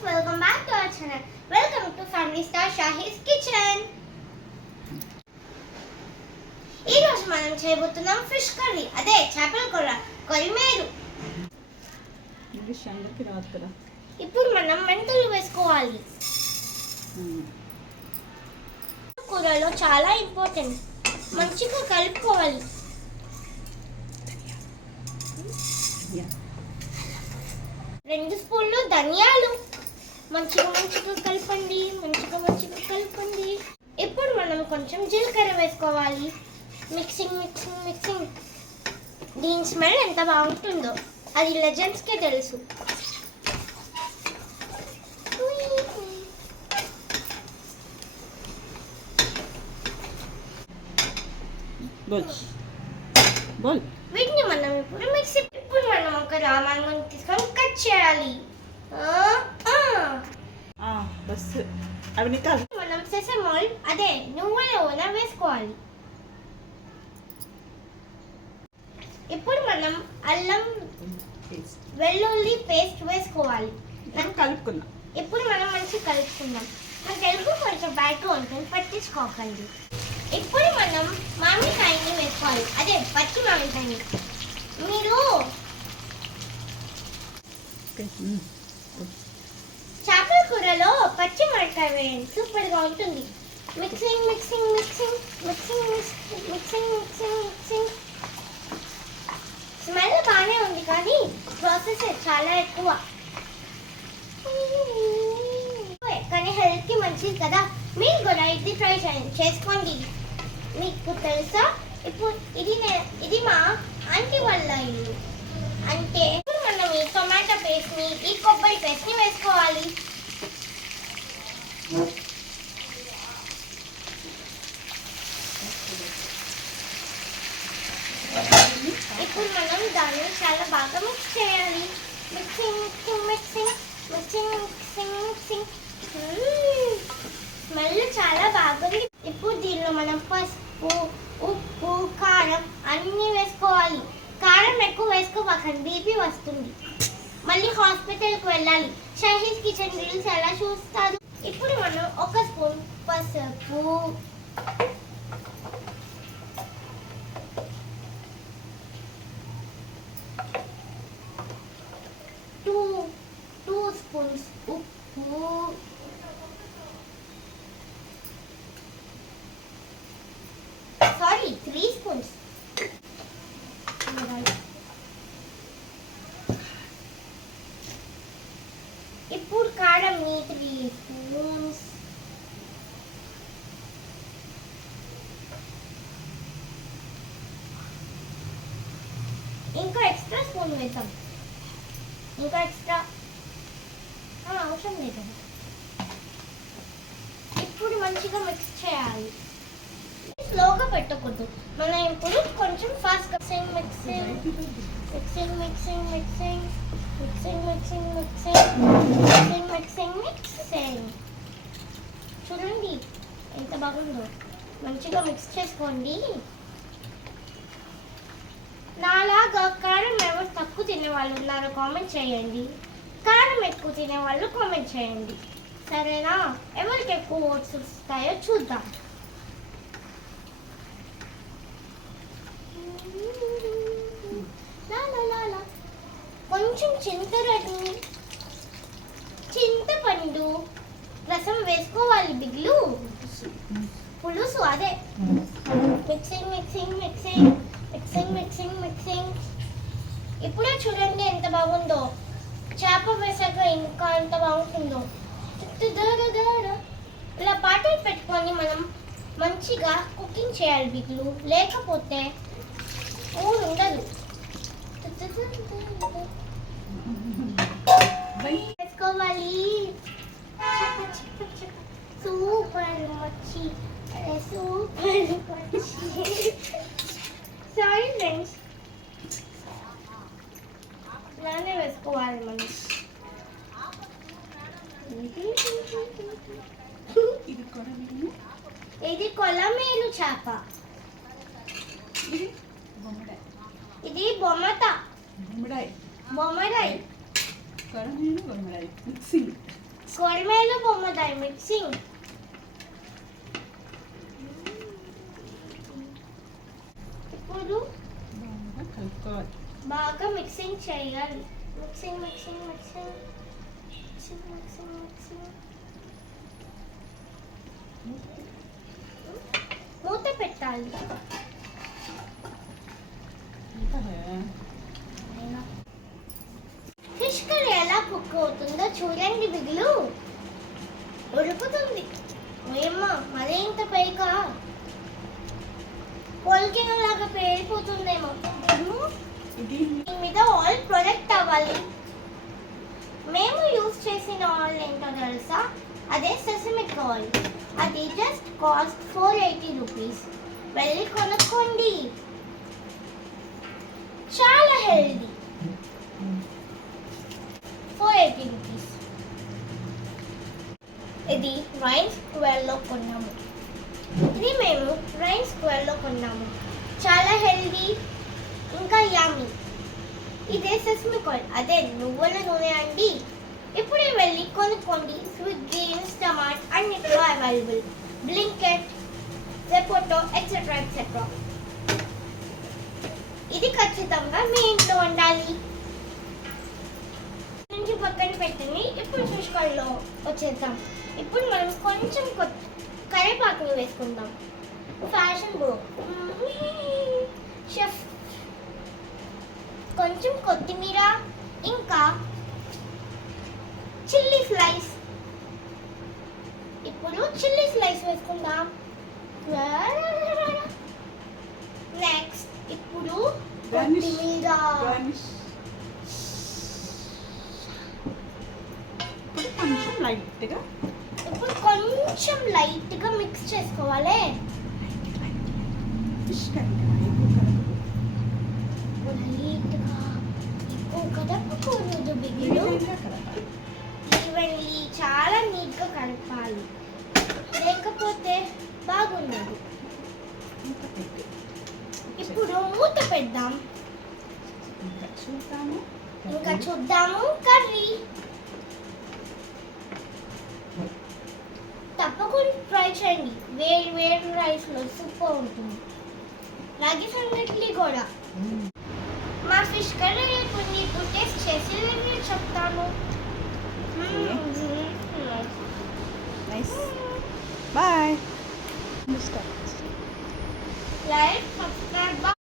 friends, welcome back to our channel. Welcome to Family Star Shahi's Kitchen. ఈ రోజు మనం చేయబోతున్నాం ఫిష్ కర్రీ, అదే చేపల కూర, కొరిమేరు. ఇంగ్లీష్ అందరికి రాదు కదా. ఇప్పుడు మనం మెంతులు వేసుకోవాలి. కూరలో చాలా ఇంపార్టెంట్, మంచిగా కలుపుకోవాలి. రెండు స్పూన్లు ధనియాలు, మంచిగా కలపండి. ఇప్పుడు మనం కొంచెం జీలకర్ర వేసుకోవాలి. మిక్సింగ్. దీని స్మెల్ ఎంత బాగుంటుందో అది లెజెండ్స్కే తెలుసు. వీటిని మనం ఇప్పుడు మనం ఒక రామాయణం తీసుకొని కట్ చేయాలి. మనం సెసమోల్, అదే నువ్వుల నూనె వేసుకోవాలి. ఇప్పుడు మనం అల్లం వెల్లుల్లి పేస్ట్ వేసుకోవాలి. కలుపుకుందాం. ఇప్పుడు మనం మంచిగా కలుపుకుందాం. మన తెలుగు కొంచెం బ్యాడ్గా ఉంటుంది, పట్టించుకోకండి. ఇప్పుడు మనం మామిడికాయని వేసుకోవాలి, అదే పచ్చి మామిడికాయని. మీరు చేపల కూరలో పచ్చి మామిడికాయ వేయండి, సూపర్గా ఉంటుంది. మిక్సింగ్. స్మెల్ బాగానే ఉంది, కానీ ప్రాసెస్ చాలా ఎక్కువ. కానీ హెల్త్కి మంచిది కదా, మీరు కూడా ఇది ట్రై చేసుకోండి. మీకు తెలుసా, ఇప్పుడు ఇది మా ఆంటీ వాళ్ళ ఇల్లు. అంటే మనం ఈ టొమాటో పేస్ట్ని, ఈ కొబ్బరి పేస్ట్ని వేసుకోవాలి. ఇప్పుడు మనం దాన్ని చాలా బాగా మిక్స్ చేయాలి. మిక్సింగ్. స్మెల్ చాలా బాగుంది. ఇప్పుడు దీనిలో మనం పసుపు, ఉప్పు, కారం అన్నీ వేసుకోవాలి. కారం ఎక్కువ వేసుకోకండి, బీపీ వస్తుంది. మళ్ళీ హాస్పిటల్కి వెళ్ళాలి. షాహీస్ కిచెన్ రీల్స్ ఎలా చూస్తారు. ఇప్పుడు మనం ఒక స్పూన్ పసుపు, 2 స్పూన్స్ ఉప్పు, సారీ 3 స్పూన్స్. ఇప్పుడు కారం 3 స్పూన్స్. ఇంకా ఎక్స్ట్రా స్పూన్ వేద్దాం. ఇంకా ఎక్స్ట్రా అవసరం లేదు. ఇప్పుడు మంచిగా మిక్స్ చేయాలి, స్లోగా పెట్టకూడదు. మనం ఇప్పుడు కొంచెం ఫాస్ట్ మిక్సింగ్. చూడండి ఎంత బాగుందో. మంచిగా మిక్స్ చేసుకోండి. నాలాగా కారం ఎవరు తక్కువ తినేవాళ్ళు ఉన్నారో కామెంట్ చేయండి, కారం ఎక్కువ తినేవాళ్ళు కామెంట్ చేయండి, సరేనా? ఎవరికి ఎక్కువ ఓట్స్ వస్తాయో చూద్దాం. కొంచెం చింతపండు రసం వేసుకోవాలి. బిగ్లు పులుసు, అదే మిక్సింగ్. ఇప్పుడే చూడండి ఎంత బాగుందో. చేప వేసాక ఇంకా ఎంత బాగుంటుందో. ఇలా పాటలు పెట్టుకొని మనం మంచిగా కుకింగ్ చేయాలి బిగ్లు, లేకపోతే ఊరు ఉండదు. వేసుకోవాలి. సూపర్ మచ్చి. సారీ ఫ్రెండ్స్, ఇలానే వేసుకోవాలి మనం. ఇది కొలమేలు చేప, ఇది బొమ్మరాయి. మిక్సింగ్. కొరమేలు బొమ్మదాయి మిక్సింగ్. ఇప్పుడు బాగా కలుపుకోవాలి. బాగా మిక్సింగ్ చేయాలి. Mixing mixing mixing mixing mixing mixing. మూత పెట్టాలి. ఇంకా ఫిష్ కర్రీ ఎలా కుక్ అవుతుందో చూడండి బిగులు. ఉడుకుతుంది. ఏమ్మ మరీ ఇంత పైక పొలికిన లాగా పేలిపోతుందేమో. ఇది దీని మీద ఆయిల్ ప్రొడక్ట్ అవ్వాలి. మేము యూజ్ చేసిన ఆయిల్ ఏంటో తెలుసా? అదే సెసమిక్ ఆయిల్. అది జస్ట్ కాస్ట్ 480 రూపీస్. వెళ్ళి కొనుక్కోండి. చాలా హెల్దీ. 480 రూపీస్. ఇది రైన్ స్క్వేర్లో కొన్నాము. ఇది మేము రైన్ స్క్వేర్లో కొన్నాము. చాలా హెల్దీ ఇంకా యమ్మీ. ఇదే సెసమిక్ ఆయిల్, అదే నువ్వుల నూనె అండి. ఇప్పుడే వెళ్ళి కొనుక్కోండి. స్విగ్గీ, ఇన్స్టామార్ట్ అన్నిటిలో available. Blinkit, Zepto etcetera etcetera. ఇది ఖచ్చితంగా మీ ఇంట్లో ఉండాలి. నుంచి పక్కన పెట్టండి. ఇప్పుడు ఫిష్ కర్రీలో వచ్చేద్దాం. ఇప్పుడు మనం కొంచెం కరివేపాకుని వేసుకుందాం. Fashion bro chef. కొంచెం కొత్తిమీర ఇంకా చిల్లీ స్లైస్. ఇప్పుడు చిల్లీ స్లైస్ వేసుకుందాం. నెక్స్ట్ ఇప్పుడు కొత్తిమీర. గార్నిష్. ఇప్పుడు కొంచెం లైట్గా ఇప్పుడు కొంచెం లైట్ గా మిక్స్ చేసుకోవాలి. ఫిష్ కర్రీ ఎక్కువ కలపదు. లైట్ గా ఎక్కువ కదపకూడదు బిగిలు. ఈవెన్గా కలపాలి. ఈవెన్లీ చాలా నీట్ గా కలపాలి. లేకపోతే బాగుండదు. ఇంకా పెట్టి ఇప్పుడు మూత పెడదాం. ఇంకా చూద్దాము కర్రీ. తప్పకుండా ట్రై చేయండి. వేడి వేడి రైస్ లో సూపర్ ఉంటుంది. రాగి సంగటి కూడా. మా ఫిష్ కర్రీ కొన్ని టేస్ట్ చేసి రివ్యూ చెప్తాను. నైస్. బాయ్. Like subscribe